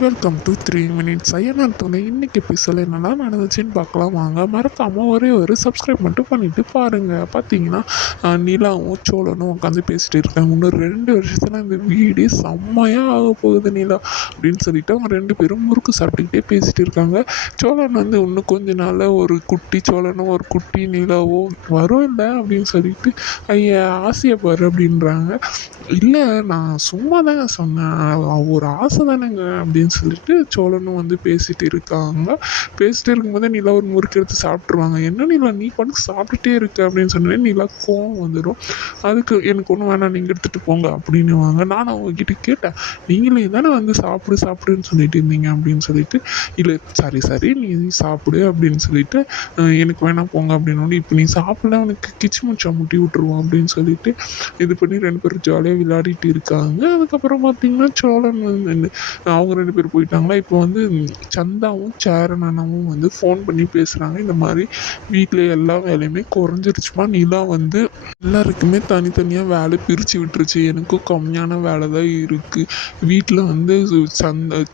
Welcome to 3 minutes. நான் துணை இன்னைக்கு எபிசோட என்னெல்லாம் நடந்துச்சுன்னு பார்க்கலாம் வாங்க. மறக்காமல் ஒரே ஒரு சப்ஸ்கிரைப் மட்டும் பண்ணிவிட்டு பாருங்கள். பார்த்தீங்கன்னா நிலாவும் சோழனும் உட்காந்து பேசிகிட்டு இருக்காங்க. இன்னும் 2 வருஷத்தில் இந்த வீடே செம்மையாக ஆக போகுது நிலா அப்படின்னு சொல்லிட்டு அவங்க 2 பேரும் முறுக்கு சாப்பிட்டுக்கிட்டே பேசிகிட்டு இருக்காங்க. சோழன் வந்து இன்னும் கொஞ்ச நாளில் ஒரு குட்டி சோழனும் ஒரு குட்டி நிலாவோ வரும் இல்லை அப்படின்னு சொல்லிட்டு ஐயா ஆசையை பாரு அப்படின்றாங்க. இல்லை நான் சும்மா தாங்க சொன்னேன், ஒரு ஆசை தானேங்க அப்படின்னு சொல்லிட்டு சோழனும் வந்து பேசிட்டு இருக்காங்க. பேசிட்டு இருக்கும்போதே நிலா ஒரு முறுக்கு எடுத்து சாப்பிட்ருவாங்க. என்ன நிலா நீ பண்ணுக்கு சாப்பிட்டுட்டே இருக்க அப்படின்னு சொன்னேன். நிலா கோவம் வந்துடும். அதுக்கு எனக்கு ஒன்றும் வேணாம் நீங்கள் எடுத்துகிட்டு போங்க அப்படின்னுவாங்க. நான் அவங்கக்கிட்ட கேட்டேன், நீங்களே தானே வந்து சாப்பிடுன்னு சொல்லிட்டு இருந்தீங்க அப்படின்னு சொல்லிட்டு, இல்லை சரி சரி நீ சாப்பிடு அப்படின்னு சொல்லிட்டு எனக்கு வேணாம் போங்க அப்படின்னு. இப்போ நீ சாப்பிடல உனக்கு கிச்சு முச்சா முட்டி விட்டுருவோம் அப்படின்னு சொல்லிட்டு இது பண்ணி 2 பேரும் ஜாலியாக விளையாடிட்டு இருக்காங்க. அதுக்கப்புறம் பார்த்தீங்கன்னா சோழன் வந்து அவங்க 2 பேர் போயிட்டாங்களா. இப்போ வந்து சந்தாவும் சேரன் அண்ணாவும் வந்து ஃபோன் பண்ணி பேசுகிறாங்க. இந்த மாதிரி வீட்டில் எல்லா வேலையுமே குறைஞ்சிருச்சுமா, நிலா வந்து எல்லாருக்குமே தனித்தனியாக வேலை பிரித்து விட்டுருச்சு, எனக்கும் கம்மியான வேலை தான் இருக்குது. வீட்டில் வந்து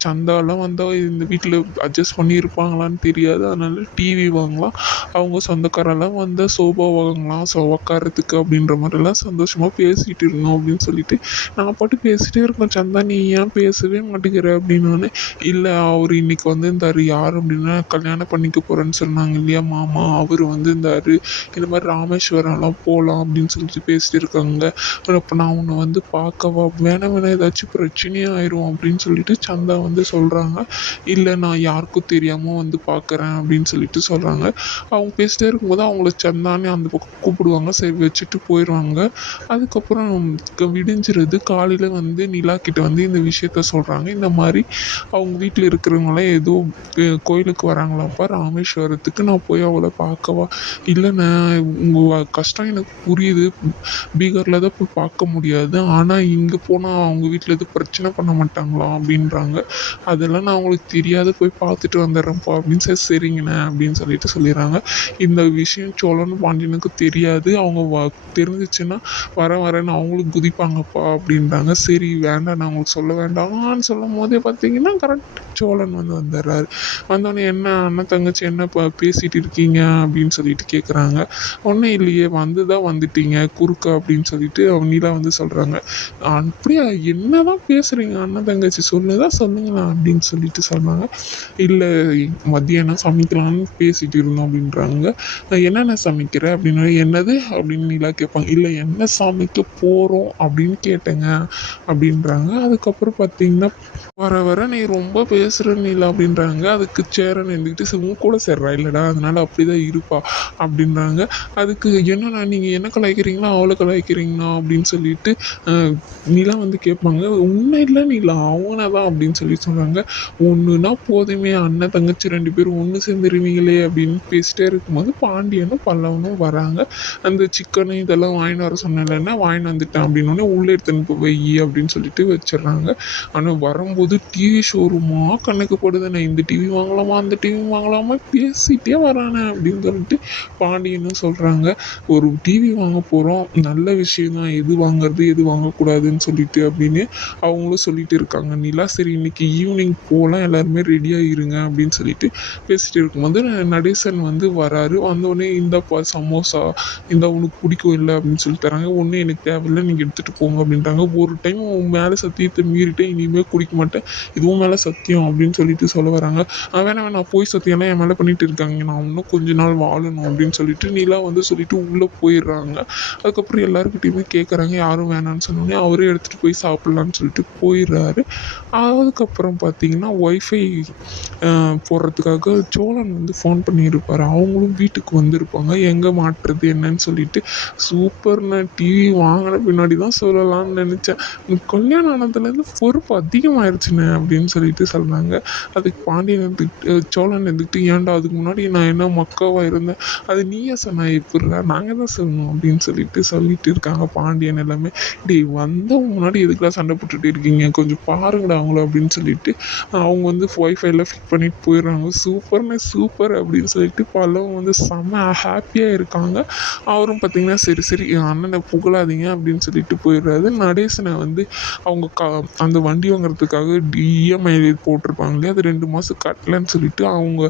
சந்தாலாம் வந்தால் இந்த வீட்டில் அட்ஜஸ்ட் பண்ணியிருப்பாங்களான்னு தெரியாது. அதனால டிவி வாங்கலாம், அவங்க சொந்தக்காரெல்லாம் வந்தால் சோபா வாங்கலாம் உக்காரத்துக்கு அப்படின்ற மாதிரிலாம் சந்தோஷமாக பேசிகிட்டு இருந்தோம் அப்படின்னு சொல்லிட்டு நான் பாட்டு பேசிகிட்டே இருக்கேன். சந்தா நீ ஏன் பேசவே மாட்டேங்கிற அப்படின்னு. இல்லை அவர் இன்னைக்கு வந்து இருந்தார், யார் அப்படின்னா கல்யாணம் பண்ணிக்க போகிறேன்னு சொன்னாங்க இல்லையா மாமா, அவர் வந்து இருந்தார், இந்த மாதிரி ராமேஸ்வரம்லாம் போகலாம் அப்படின்னு சொல்லிட்டு பேசிட்டு இருக்காங்க. அப்போ நான் உன்னை வந்து பார்க்கவா, வேணாம் ஏதாச்சும் பிரச்சனையாக ஆயிரும் அப்படின்னு சொல்லிட்டு சந்தா வந்து சொல்கிறாங்க. இல்லை நான் யாருக்கும் தெரியாமல் வந்து பார்க்குறேன் அப்படின்னு சொல்லிட்டு சொல்கிறாங்க. அவங்க பேசிட்டே இருக்கும்போது அவங்கள சந்தானே அந்த பக்கம் கூப்பிடுவாங்க. சரி வச்சுட்டு போயிடுவாங்க. அதுக்கப்புறம் விடிஞ்சிருது. காலையில் வந்து நிலா கிட்ட வந்து இந்த விஷயத்த சொல்கிறாங்க. இந்த மாதிரி அவங்க வீட்டில் இருக்கிறவங்களாம் ஏதோ கோயிலுக்கு வராங்களாப்பா ராமேஸ்வரத்துக்கு, நான் போய் அவளை பார்க்கவா. இல்லைண்ணே உங்கள் கஷ்டம் எனக்கு புரியுது, பீகாரில் தான் போய் பார்க்க முடியாது, ஆனால் இங்கே போனால் அவங்க வீட்டில் எதுவும் பிரச்சனை பண்ண மாட்டாங்களா அப்படின்றாங்க. அதெல்லாம் நான் அவங்களுக்கு தெரியாது, போய் பார்த்துட்டு வந்துடுறேன்ப்பா அப்படின்னு சொல்லி சரிங்கண்ணே அப்படின்னு சொல்லிட்டு சொல்லிடுறாங்க. இந்த விஷயம் சோழனும் பாண்டியனுக்கு தெரியாது. அவங்க தெரிஞ்சிச்சுன்னா வரேன்னு அவங்களுக்கு குதிப்பாங்கப்பா அப்படின்றாங்க. சரி வேண்டாம் நான் அவங்களுக்கு சொல்ல வேண்டாமான்னு சொல்லும் போதே பார்த்தீங்கன்னா கரெக்ட் சோழன் வந்து வந்துடுறாரு. வந்தோடனே என்ன அண்ணன் தங்கச்சி என்ன பேசிகிட்டு இருக்கீங்க அப்படின்னு சொல்லிட்டு கேட்குறாங்க. ஒன்றும் இல்லையே வந்து தான் வந்துட்டீங்க குறுக்க அப்படின்னு சொல்லிட்டு நீலா வந்து சொல்கிறாங்க. அப்படியா என்ன தான் பேசுகிறீங்க அண்ணன் தங்கச்சி, சொல்லுங்களா அப்படின்னு சொல்லிட்டு சொன்னாங்க. இல்லை மத்தியானம் சமைக்கலான்னு பேசிகிட்டு இருந்தோம் அப்படின்றாங்க. என்னென்ன சமைக்கிற அப்படின்னு. என்னது அப்படின்னு நீலா கேட்பாங்க. இல்லை என்ன சமைக்க போகிறோம் அப்படின்னு கேட்டேங்க அப்படின்றாங்க. அதுக்கப்புறம் பார்த்தீங்கன்னா வர நீ ரொம்ப பேசுகிற நீலா அப்படின்றாங்க. அதுக்கு சேரன் எழுந்துக்கிட்டு உன் கூட சேர்றா இல்லைடா, அதனால அப்படி தான் இருப்பா அப்படின்றாங்க. அதுக்கு என்னண்ணா நீங்கள் என்ன கலாய்க்கிறீங்களா அவளை கலாய்க்கிறீங்களா அப்படின்னு சொல்லிட்டு நிலா வந்து கேட்பாங்க. உண்மை இல்லை நீலா அவனை தான் அப்படின்னு சொல்லி சொல்கிறாங்க. ஒன்றுனா போதுமே அண்ணன் தங்கச்சி 2 பேரும் ஒன்று சேர்ந்துருவீங்களே அப்படின்னு பேசிட்டே இருக்கும்போது பாண்டியனும் பல்லவனும் வராங்க. அந்த சிக்கனு இதெல்லாம் வாங்கிட்டு வர சொன்னேன்னா வாங்கிட்டு வந்துட்டேன் அப்படின்னோடனே உள்ளே எடுத்துன்னு வை அப்படின்னு சொல்லிட்டு வச்சிடுறாங்க. ஆனால் வரும்போது டிவி ஷோரூமாக கணக்கு போடுதுண்ணே, இந்த டிவி வாங்கலாமா அந்த டிவி வாங்கலாமா பேசிகிட்டே வரானே அப்படின்னு சொல்லிட்டு பாண்டியனும் சொல்கிறாங்க. ஒரு டிவி வாங்க போகிறோம், நல்ல விஷயம் தான், எது வாங்குறது எது வாங்கக்கூடாதுன்னு சொல்லிட்டு அப்படின்னு அவங்களும் சொல்லிட்டு இருக்காங்க. நிலா சரி இன்னைக்கு ஈவினிங் போகலாம் எல்லாருமே ரெடியாக இருங்க அப்படின்னு சொல்லிட்டு பேசிட்டு இருக்கும்போது நடேசன் வந்து வராரு. வந்தோடனே இந்தப்பா சமோசா, இந்த உனக்கு பிடிக்கும் இல்லை அப்படின்னு சொல்லி தராங்க. ஒன்றும் எனக்கு தேவையில்லை நீங்கள் எடுத்துகிட்டு போங்க அப்படின்றாங்க. ஒரு டைம் உன் மேலே சத்தியத்தை மீறிட்டேன், இனிமேல் குடிக்க மாட்டேன், இதுவும் மேலே சத்தியம் அப்படின்னு சொல்லிட்டு சொல்ல வராங்க. வேணாம் போய் சத்தியம்லாம் என் மேலே பண்ணிட்டு இருக்காங்க, நான் இன்னும் கொஞ்ச நாள் வாழணும் அப்படின்னு சொல்லிட்டு நிலா வந்து சொல்லிட்டு உள்ளே போயிடுறாங்க. அதுக்கப்புறம் எல்லாருக்கிட்டையுமே கேட்குறாங்க, யாரும் வேணான்னு சொன்னோடனே அவரே எடுத்துகிட்டு போய் சாப்பிட்லான்னு சொல்லிட்டு போயிடுறாரு. அதுக்கப்புறம் பார்த்தீங்கன்னா ஒய்ஃபை போடுறதுக்காக சோழன் வந்து ஃபோன் பண்ணியிருப்பார். அவங்களும் வீட்டுக்கு வந்திருப்பாங்க. எங்கே மாட்டுறது என்னன்னு சொல்லிட்டு. சூப்பர்ண்ணே, டிவி வாங்கின பின்னாடி தான் சொல்லலாம்னு நினச்சேன், கல்யாணம் ஆனதுலேருந்து பொறுப்பு அதிகமாகிடுச்சுண்ணே அப்படின்னு சொல்லிட்டு சொல்கிறாங்க. அதுக்கு பாண்டியன் எடுத்துக்கிட்டு சோழன் எடுத்துக்கிட்டு ஏன்டா அதுக்கு முன்னாடி நான் என்ன மக்காவாக இருந்தேன், அது நீயே சொன்ன எப்படிடா நாங்கள் தான் சொல்லணும் அப்படின்னு சொல்லிட்டு இருக்காங்க பாண்டியன் எல்லாமே. வந்த முன்னாடி எதுக்கெல்லாம் சண்டை போட்டுட்டு இருக்கீங்க, கொஞ்சம் பாருங்கடா அவங்கள அப்படின்னு சொல்லிட்டு அவங்க வந்து ஒய்ஃபைல ஃபிட் பண்ணிட்டு போயிடுறாங்க. சூப்பர் அப்படின்னு சொல்லிட்டு பல்லவன் வந்து செம்ம ஹாப்பியாக இருக்காங்க. அவரும் பார்த்தீங்கன்னா சரி அண்ணனை புகழாதீங்க அப்படின்னு சொல்லிட்டு போயிடுறாரு. நடேசனை வந்து அவங்க அந்த வண்டி வாங்குறதுக்காக இஎம்ஐ போட்டிருப்பாங்க இல்லையா, அது 2 மாதம் கட்டலன்னு சொல்லிட்டு அவங்க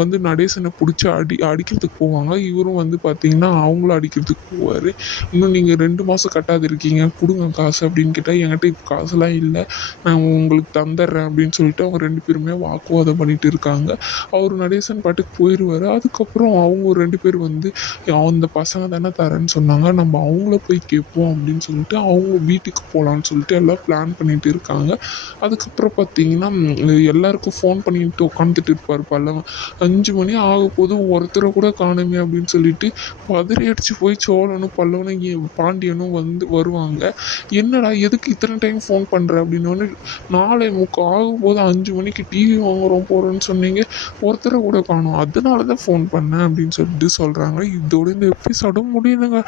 வந்து நடேசனை பிடிச்சி அடிக்கிறதுக்கு போவாங்க. இவரும் வந்து பார்த்தீங்கன்னா அவங்கள அடிக்கிறதுக்கு போவார். இன்னும் நீங்கள் 2 மாதம் கட்டாது இருக்கீங்க, கொடுங்க காசு அப்படின்னு கேட்டால், என்கிட்ட இப்போ காசுலாம் இல்லை, நான் உங்களுக்கு தந்துடுறேன் அப்படின்னு சொல்லிட்டு அவங்க 2 பேருமே வாக்குவாதம் பண்ணிட்டு இருக்காங்க. அவர் நடேசன் பாட்டுக்கு போயிடுவார். அதுக்கப்புறம் அவங்க 2 பேர் வந்து அந்த பசங்க தானே தரேன்னு சொன்னாங்க, நம்ம அவங்கள போய் கேட்போம் அப்படின்னு சொல்லிட்டு அவங்க வீட்டுக்கு போகலான்னு சொல்லிட்டு எல்லாம் பிளான் பண்ணிட்டு இருக்காங்க. அதுக்கப்புறம் பார்த்தீங்கன்னா எல்லாருக்கும் ஃபோன் பண்ணிட்டு உட்காந்துட்டு இருப்பார் பல்லவன். 5 மணி ஆக போதும், ஒருத்தரை கூட காணுமே அப்படின்னு சொல்லிட்டு பதறி அடிச்சு போய் சோழனும் பல்லவனும் பாண்டியனும் வந்து வருவாங்க. என்னடா எதுக்கு இத்தனை டைம் ஃபோன் பண்ணுற அப்படின்னோடனே, 4:45 ஆகும்போது 5 மணிக்கு டிவி வாங்குறோம் போகிறோன்னு சொன்னீங்க, ஒருத்தரை கூட காணும், அதனால தான் ஃபோன் பண்ணேன் அப்படின்னு சொல்லிட்டு சொல்கிறாங்க. இதோட இந்த எபிசோடும் முடியுதுங்க.